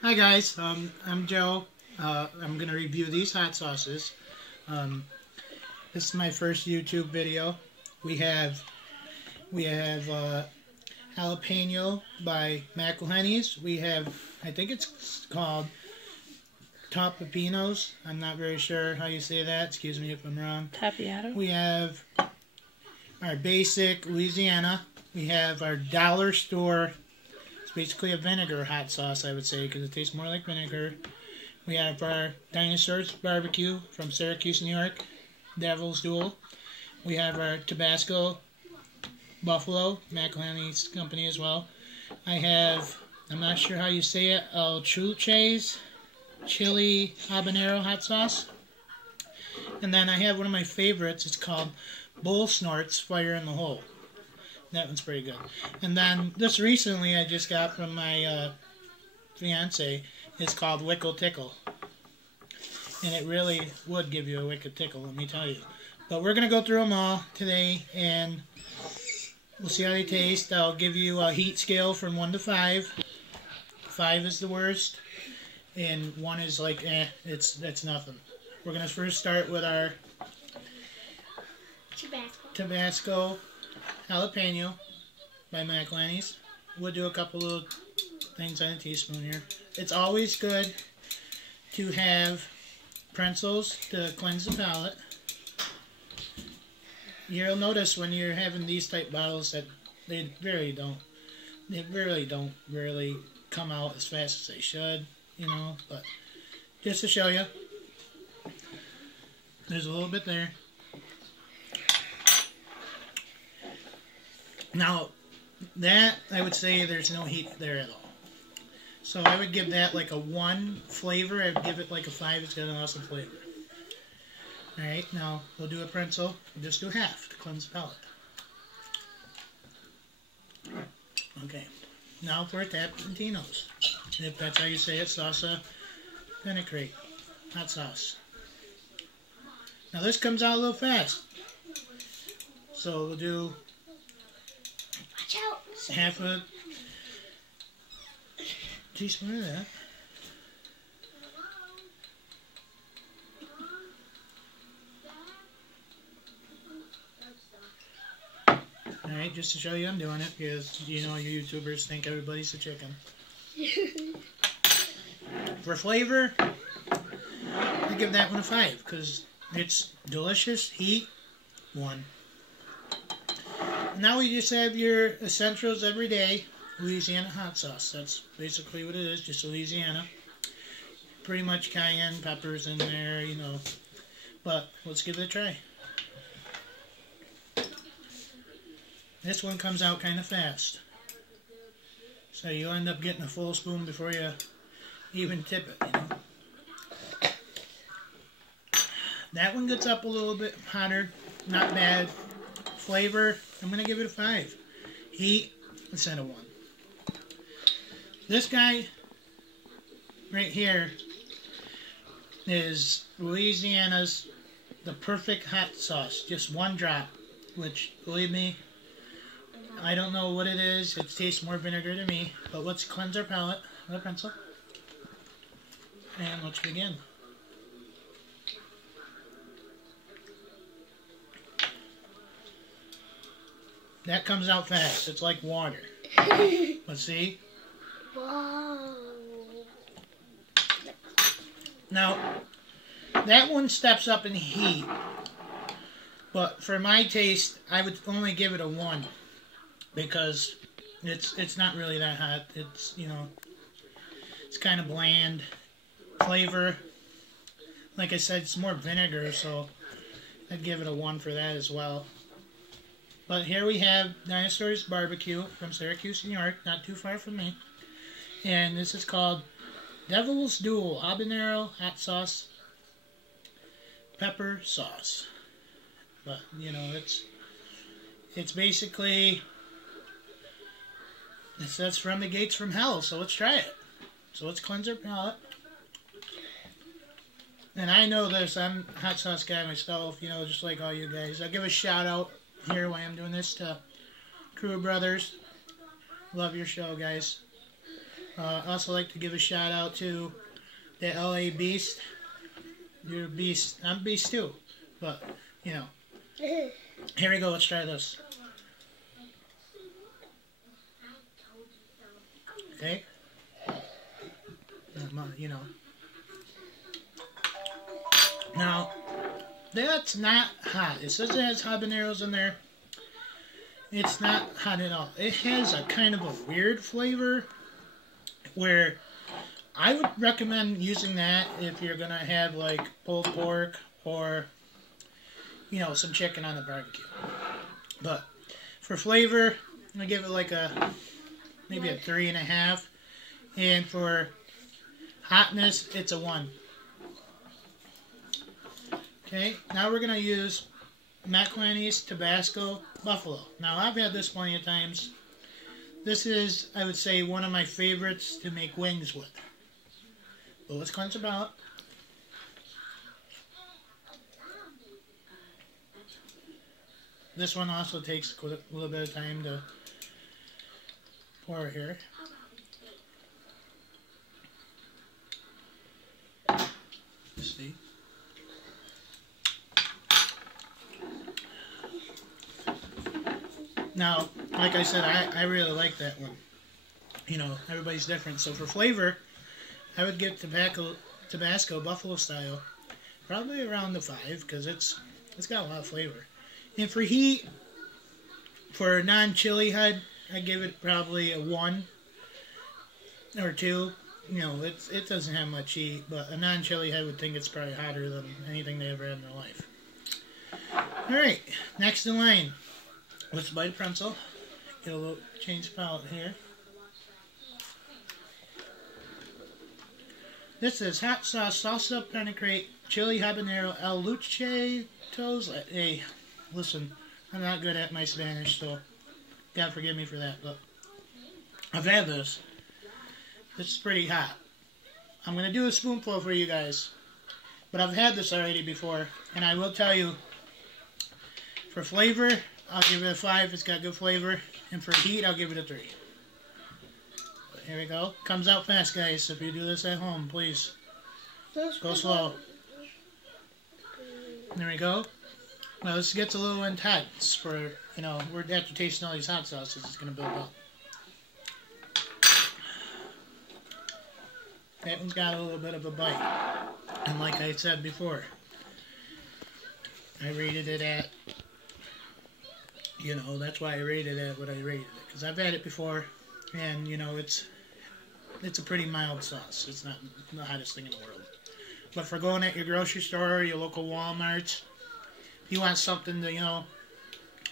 Hi guys, I'm Joe. I'm gonna review these hot sauces. This is my first YouTube video. We have jalapeno by McElhenny's. We have, I think it's called Tapapinos. I'm not very sure how you say that. Excuse me if I'm wrong. Tapiato. We have our basic Louisiana. We have our dollar store. It's basically a vinegar hot sauce, I would say, because it tastes more like vinegar. We have our Dinosaurs Barbecue from Syracuse, New York, Devil's Duel. We have our Tabasco Buffalo, McElhenny's company as well. I have, I'm not sure how you say it, El Chuche's Chili Habanero Hot Sauce. And then I have one of my favorites. It's called Bull Snorts Fire in the Hole. That one's pretty good. And then this recently I just got from my fiance. It's called Wickle Tickle. And it really would give you a wicked tickle, let me tell you. But we're going to go through them all today and we'll see how they taste. I'll give you a heat scale from 1 to 5. 5 is the worst. And 1 is like, that's nothing. We're going to first start with our Tabasco Jalapeno by McElhenny's. We'll do a couple of things on a teaspoon here. It's always good to have pretzels to cleanse the palate. You'll notice when you're having these type bottles that they really don't come out as fast as they should, you know, but just to show you, there's a little bit there. Now, that, I would say there's no heat there at all. So I would give that like a 1 flavor. I would give it like a 5. It's got an awesome flavor. Alright, now we'll do a pretzel. We'll just do half to cleanse the palate. Okay, now for Tapentinos. If that's how you say it, Salsa Fenugreek hot sauce. Now this comes out a little fast. So we'll do half a teaspoon of that. Alright, just to show you I'm doing it, because you know you YouTubers think everybody's a chicken. For flavor, I give that one a 5, because it's delicious. Heat, 1. Now we just have your essentials every day. Louisiana hot sauce. That's basically what it is, just Louisiana. Pretty much cayenne peppers in there, you know. But let's give it a try. This one comes out kind of fast. So you end up getting a full spoon before you even tip it, you know. That one gets up a little bit hotter. Not bad. Flavor, I'm going to give it a 5. Heat, instead of 1. This guy right here is Louisiana's the perfect hot sauce. Just 1 drop, which, believe me, I don't know what it is. It tastes more vinegar to me. But let's cleanse our palate with a pencil. And let's begin. That comes out fast. It's like water. Let's see. Whoa. Now, that one steps up in heat. But for my taste, I would only give it a 1. Because it's not really that hot. It's, you know, it's kind of bland. Flavor, like I said, it's more vinegar, so I'd give it a 1 for that as well. But here we have Dinosaurs Barbecue from Syracuse, New York, not too far from me. And this is called Devil's Duel Habanero Hot Sauce Pepper Sauce. But, you know, it's basically, it says from the gates from hell, so let's try it. So let's cleanse our palate. And I know this, I'm a hot sauce guy myself, you know, just like all you guys. I'll give a shout out here while I'm doing this to Crew Brothers. Love your show, guys. Also like to give a shout out to the LA Beast. You're a beast. I'm a beast too. But, you know. Here we go. Let's try this. Okay. You know. Now, that's not hot. It says it has habaneros in there. It's not hot at all. It has a kind of a weird flavor where I would recommend using that if you're going to have like pulled pork or, you know, some chicken on the barbecue. But for flavor, I'm going to give it like maybe a 3.5. And for hotness, it's a 1. Okay, now we're going to use McElhaney's Tabasco Buffalo. Now, I've had this plenty of times. This is, I would say, one of my favorites to make wings with. But let's cleanse about. This one also takes a little bit of time to pour here. See? Now, like I said, I really like that one. You know, everybody's different. So for flavor, I would give Tabasco Buffalo style probably around the 5 because it's got a lot of flavor. And for heat, for a non-chili head, I give it probably a 1 or 2. You know, it doesn't have much heat, but a non-chili head would think it's probably hotter than anything they ever had in their life. Alright, next in line. Let's bite a pretzel. Get a little change palette here. This is hot sauce, salsa, fenugreek, chili habanero, el luchitos. Hey, listen, I'm not good at my Spanish, so God forgive me for that. But I've had this. This is pretty hot. I'm going to do a spoonful for you guys. But I've had this already before, and I will tell you, for flavor, I'll give it a 5. It's got good flavor. And for heat, I'll give it a 3. But here we go. Comes out fast, guys. If you do this at home, please go slow. There we go. Well, this gets a little intense for, you know, we're after tasting all these hot sauces, it's going to build up. That one's got a little bit of a bite. And like I said before, I rated it at, you know, that's why I rated it what I rated it. Because I've had it before, and, you know, it's a pretty mild sauce. It's not the hottest thing in the world. But for going at your grocery store or your local Walmarts, if you want something to, you know,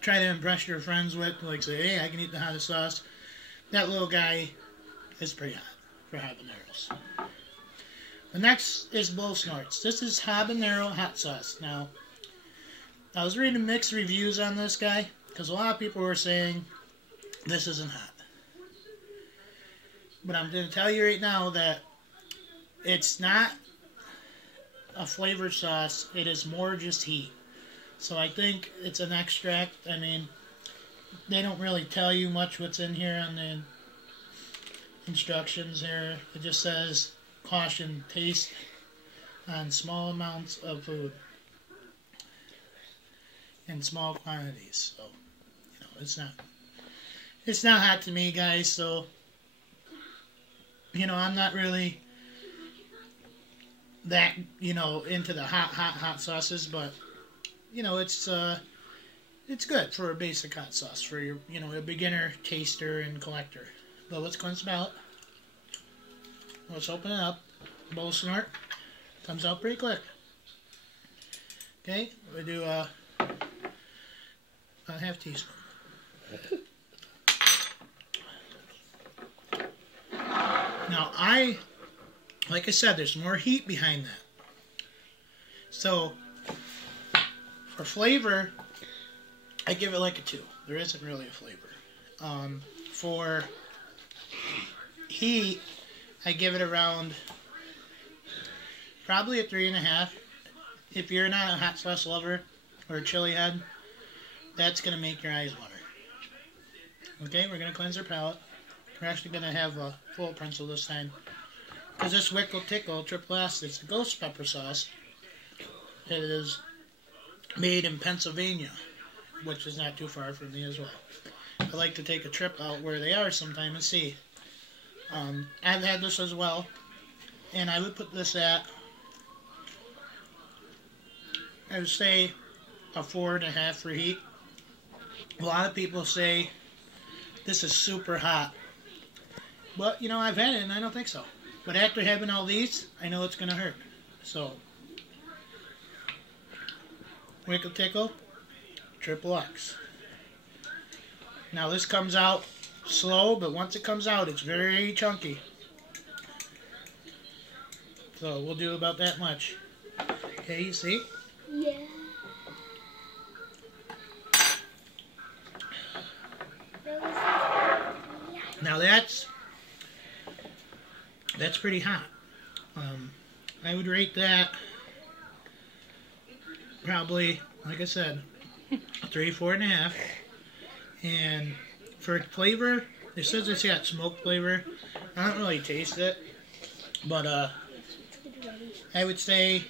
try to impress your friends with, like say, hey, I can eat the hottest sauce, that little guy is pretty hot for habaneros. The next is Bull Snorts. This is habanero hot sauce. Now, I was reading mixed reviews on this guy, because a lot of people were saying this isn't hot. But I'm going to tell you right now that it's not a flavored sauce. It is more just heat. So I think it's an extract. I mean, they don't really tell you much what's in here on the instructions here. It just says, caution, taste on small amounts of food in small quantities. So, you know, it's not hot to me, guys. So, you know, I'm not really that, you know, into the hot sauces, but, you know, it's good for a basic hot sauce for your, you know, a beginner taster and collector. But let's cleanse them out. Let's open it up. Bull Snort. Comes out pretty quick. Okay, we do a half teaspoon. Now, like I said, there's more heat behind that. So, for flavor, I give it like a 2. There isn't really a flavor. For heat, I give it around probably a 3.5. If you're not a hot sauce lover or a chili head, that's going to make your eyes water. Okay, we're going to cleanse our palate. We're actually going to have a full pencil this time. Because this Wickle Tickle Triple S, it's a ghost pepper sauce. It is made in Pennsylvania, which is not too far from me as well. I like to take a trip out where they are sometime and see. I've had this as well, and I would put this at, I would say, a 4.5 for heat. A lot of people say this is super hot, but you know, I've had it and I don't think so. But after having all these, I know it's going to hurt. So, Wickle Tickle Triple X. Now this comes out slow, but once it comes out, it's very chunky. So we'll do about that much. Okay, you see? Yeah. Now that's pretty hot. I would rate that probably, like I said, 3, 4.5. And for flavor, it says it's got smoke flavor. I don't really taste it, but I would say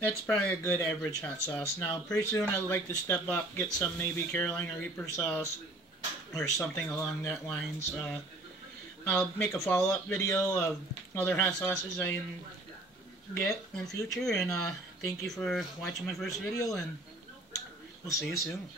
that's probably a good average hot sauce. Now, pretty soon I would like to step up, get some maybe Carolina Reaper sauce or something along that lines. I'll make a follow-up video of other hot sauces I can get in future. And thank you for watching my first video, and we'll see you soon.